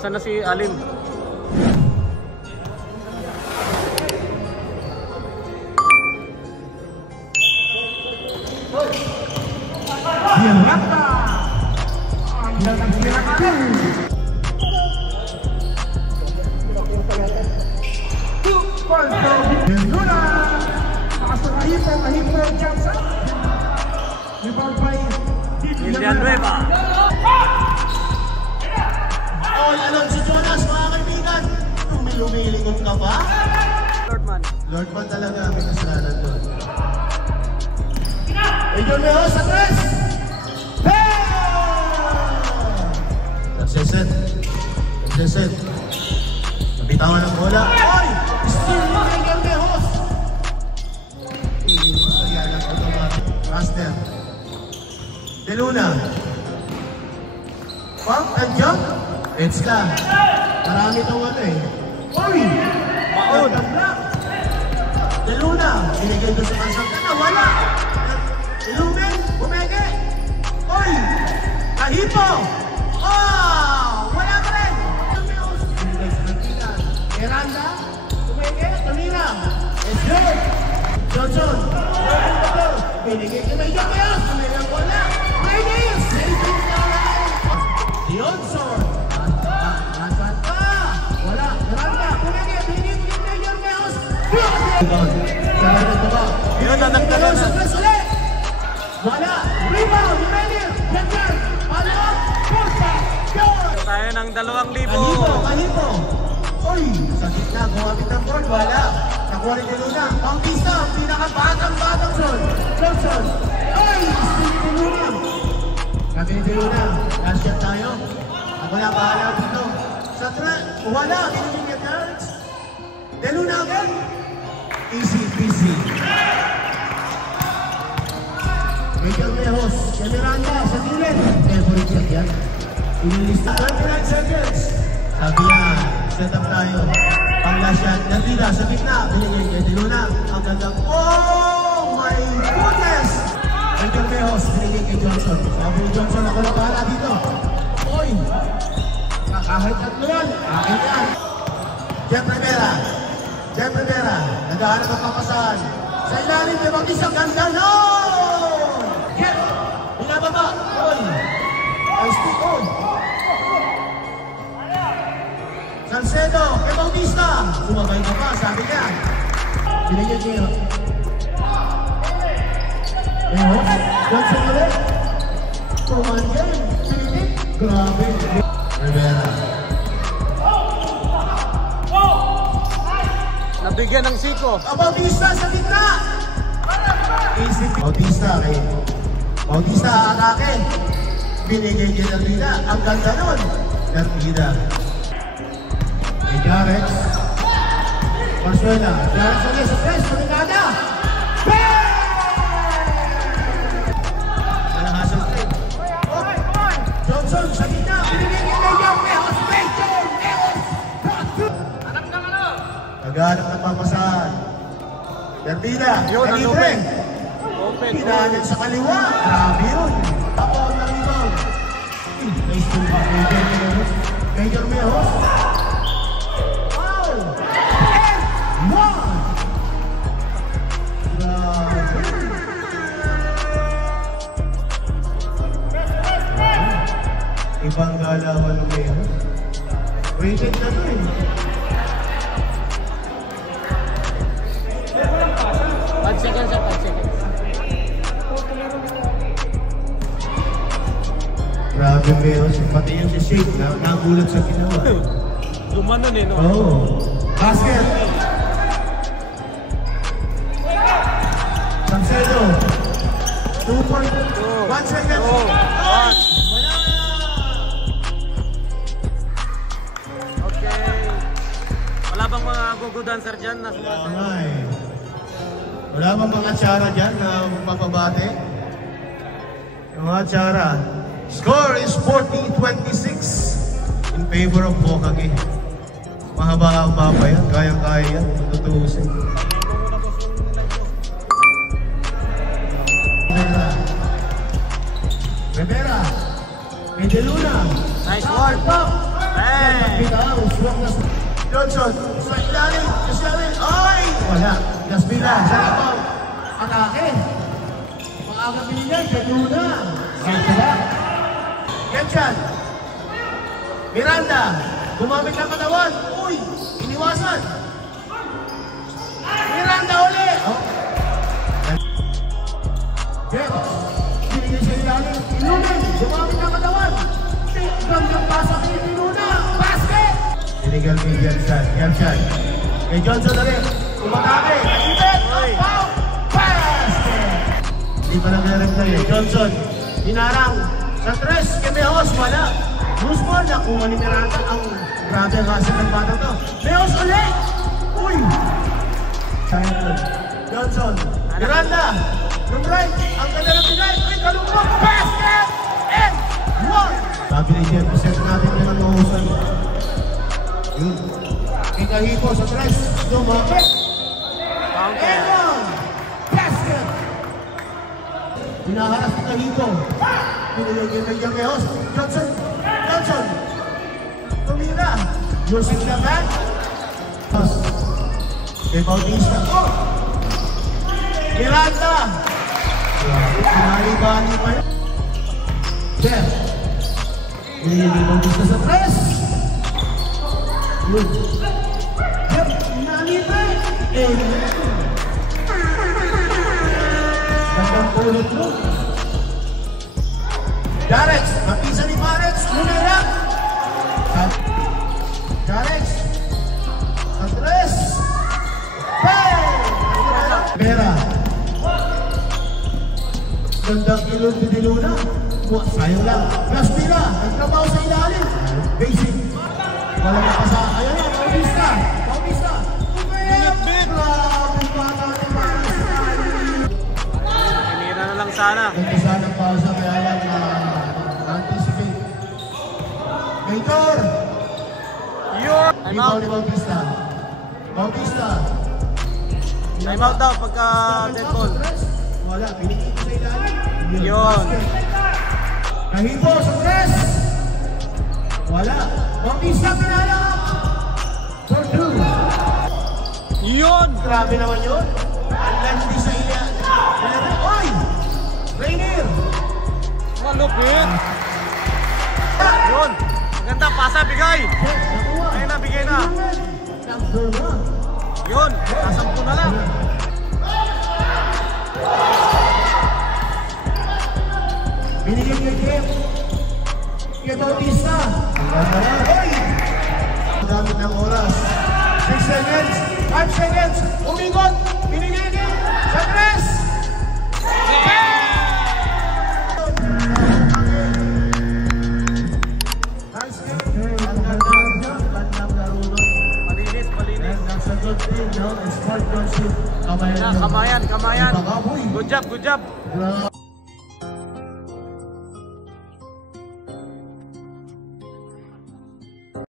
Saan na si Alim? Diarata. Ang nagsira ka rin. Luna. Pasok Kahipo, Jackson. Indian Nueva. Oh, alam si Jonas, mga kaibigan. Lumilingon ka ba? Lordman talaga, may kasalanan doon. Ito na ho sa tres! Nagseset. Nabitawan ng bola. Oy! Still mo kay Gambehos! Iinisaya ng automatic. Raster. De Luna. Pump and jump. It's ka. Marami itong ano eh. Oy! Maon! De Luna. Binigay doon sa kansang na. Wala! Ilumin! Bumeke! Oy! Kahipo! Oh! Wala pa rin! Binigay sa kantinan. Miranda. Bumeke. Tumina. It's good! Johnson. Binigay kay May Jamias. Tumina ang bola. May Nails! Saving na lang! Johnson. Nasaan pa? Wala. Miranda. Bumeke. Binigay kay May Jamias. Yun, nanagdalan na. Wala! Rebound! Juvenil! Gagyan! Palo! Posta! Goal! Tayo ng 2,000. Kahipo! Uy! Sa gitna, gumamit ng board. Wala! Nakuha rin din Luna. Bautista! Ang pinakabatang-batang zone! Johnson! Uy! Steve de Luna! Sabi ni de Luna, last shot tayo. Ako na bahala dito. Sa track, wala! Binigyan niya cards. De Luna again! Easy peasy. Miguel Mejos, kay Miranda, sa gilid. Favorite shot yan. Inilista 29 seconds. Sabi yan, set up tayo. Pang-last shot, Nandida sa gitna. Binigay kay De Luna. Ang gandang, oh my goodness! Miguel Mejos, binigay kay Johnson. Sabi ni Johnson, ako na bahala dito. Oy! Kahit tatlo yan, akin yan. Jeff Rivera, nag-aarap ang papasahan. Sa ilalim, may mag-isa, ganda, no! Jeff, binababa, oy! Ay, stick on! Salcedo, kay Bautista! Sumabay ka pa, sabi niya. Binigyan niya. Johnson ulit. Tumanyan, Philip, grabe. Rivera. Nabigyan ng siko. Bautista sa gitna! Bautista atake. Binigay kay Nardida. Ang ganda nun. Nardida. Kay Jarex. Marzuela. Jarex ulit sa press. Pagkada. Alahasang trade. Johnson sa gitna. Binigay kay Leon. Mejos. Naghanap ng papasahan. Nardida. Kalibre. Pinahanan sa kaliwa. Grabe yun. Ako na rebound. Nice to back. Major Mejos. Foul. And one. Grabe. Ibang galawan ng Mejos. Waited na to eh. 5 seconds. Grabe Mejos, pati yung si Shake na nagulat sa ginawa. Lumanon eh, no? Oo. Basket! Salcedo! 2.1 seconds! Wala! Okay. Wala bang mga go-go dancer dyan? Wala nga eh. Wala bang mga tsara dyan na mapabate? Yung mga tsara. Score is 40-26 in favor of Hokage. Mahaba-haba pa yan. Kaya-kaya yan. Tutuusin. Rivera. De Luna. Nice one. Bitaw, swak na Johnson, sa ilalim, ay! Wala, Gaspina, sa labaw. Atake. Maaga binigay, Luna. Sila. Kemchan. Miranda, gumamit ng katawan. Uy, iniwasan. Miranda uli. Jeff, binigay sa ilalim. Ilunin, gumamit ng katawan. Gandang pasa kay Luna. Basket! Illegal kay Kemchan. Kay Johnson na rin. Umatake. Ibet. Foul. Basket! Hindi pa nag-reply eh. Johnson. Hinarang. Sa tres. Kay Mejos. Wala. Loose ball. Nakuha ni Miranda. Ang grabe ang kasi ng bata to. Mejos ulit. Uy. Johnson. Miranda. Yung right. Ang ganda ng bigay. Uy, kalungkot. Basket! And one. Sabi ni Jeff, set natin yun ang mahusay. Yun. Kikahipo sa tres. Lumapit. And one. Basket. Hinaharap Kikahipo. Pinilagay ng Mejos. Johnson. Tumira. Using the back. Kay Bautista. Miranda. Sinali-bali pa yun. Jeff. Pinilagay Bautista sa tres. Yun. Jeff. Nalibre. Gandang pulot mo. Jarex. Mapisa ni Marex. Lumirak. Jarex. Sa tres. Pera. Gandang ilog ni Luna. Sayang lang. Gaspina. Nagtrabaho sa ilalim. Basic. Wala na pa sa... Ayan na. Bautista. Tinira na lang sana. Nagkisa ng pausa kaya lang anticipate. Gator. Yun! Time Ikaw out. ni Bautista. Time out daw pagka dead ball. Wala, pinikit sa ilalim. Yun. Kahipo sa tres. Wala. Bautista pinala. For two. Yun! Grabe naman yun. Ang landi sa ilalim. Oy! Rainier. Malupit! Yun! Maganda, pasa, bigay! Ayun na, bigay na. Number one. Yun! Kasampu na lang. Binigyan kay Jeff. Kay Bautista. Oy! Damit ng oras. 6 seconds. 5 seconds. Umigot. Binigyan kay sa tres. Nice game. Bandang laro nun. Malinis. Nasa good team, no? Sportsmanship. Kamayan. Baka, boy. Good job. Grabe.